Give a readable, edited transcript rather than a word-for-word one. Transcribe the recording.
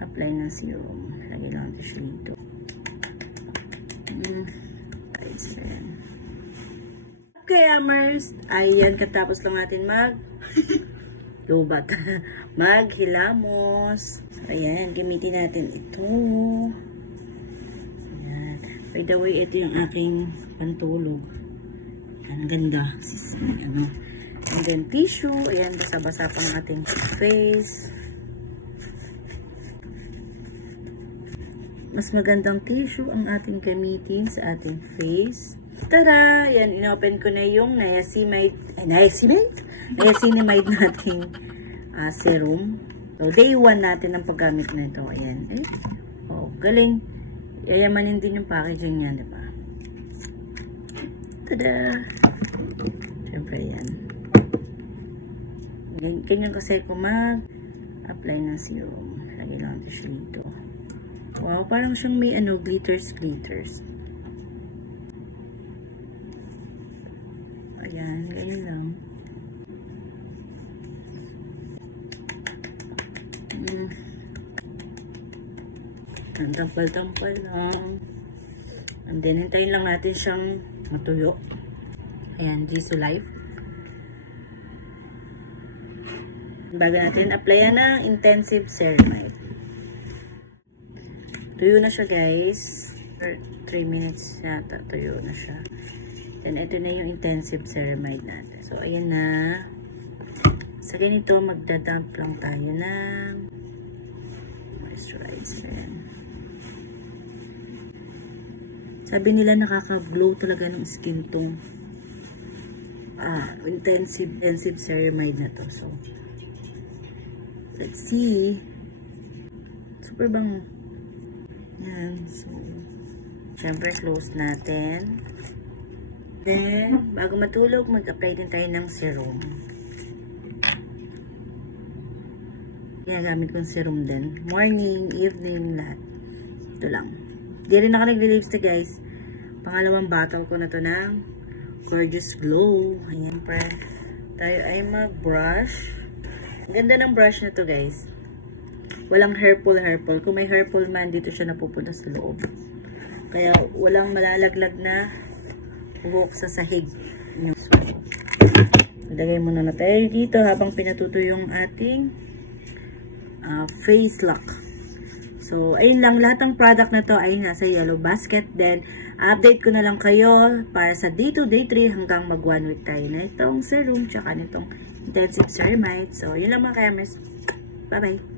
apply ng serum. Lagay lang ito siya dito. Okay, Amers. Ayan, katapos lang natin lubat. Maghilamos. So, ayan, gamitin natin ito. Ayan. By the way, ito yung aking pantulog. Ayan, ganda. Ayan. And then, tissue. Ayan, basa-basa pang ating face. Mas magandang tissue ang ating gamitin sa ating face. Tada! Yan, inopen ko na yung niacinamide nating serum. So, day 1 natin ang paggamit na ito. Ayan. Oh, galing. Yayamanin din yung packaging niya, diba? Tada! Siyempre, yan. Ganyan kasi kung mag-apply ng serum. Lagay lang ito siya dito. Wow, parang siyang may glitters. Ayan, ganyan lang. Tampal-tampal lang. And then, hintayin lang natin siyang matuyo. Ayan, Jisoo Life. Bago natin applyan ng intensive ceramide. Tuyo na siya, guys. 3 minutes yata, tuyo na siya. Then, ito na yung intensive ceramide natin. So, ayan na. Sa ganito, magdadump lang tayo ng moisturizer. Sabi nila, nakaka-glow talaga ng skin tone. Intensive ceramide na to. So, let's see. Super bango. Yan. So, syempre, close natin. Then, bago matulog, mag-apply din tayo ng serum. Ginagamit kong serum din. Morning, evening, lahat. Ito lang. Di rin ako nagli-lipstick, guys. Pangalawang bottle ko na to ng Gorgeous Glow. Ayan, tayo ay mag-brush. Ganda ng brush na to, guys. Walang hairpull. Kung may hairpull man, dito siya napupunta sa loob. Kaya, walang malalaglag na buhok sa sahig. Lagay muna na tayo dito habang pinatuto yung ating face lock. So, ayun lang. Lahat ng product na to ay nasa yellow basket. Then, update ko na lang kayo para sa day 2, day 3 hanggang mag 1 week tayo na itong serum tsaka nitong intensive ceramide. So, yun lang mga kamers. Bye-bye!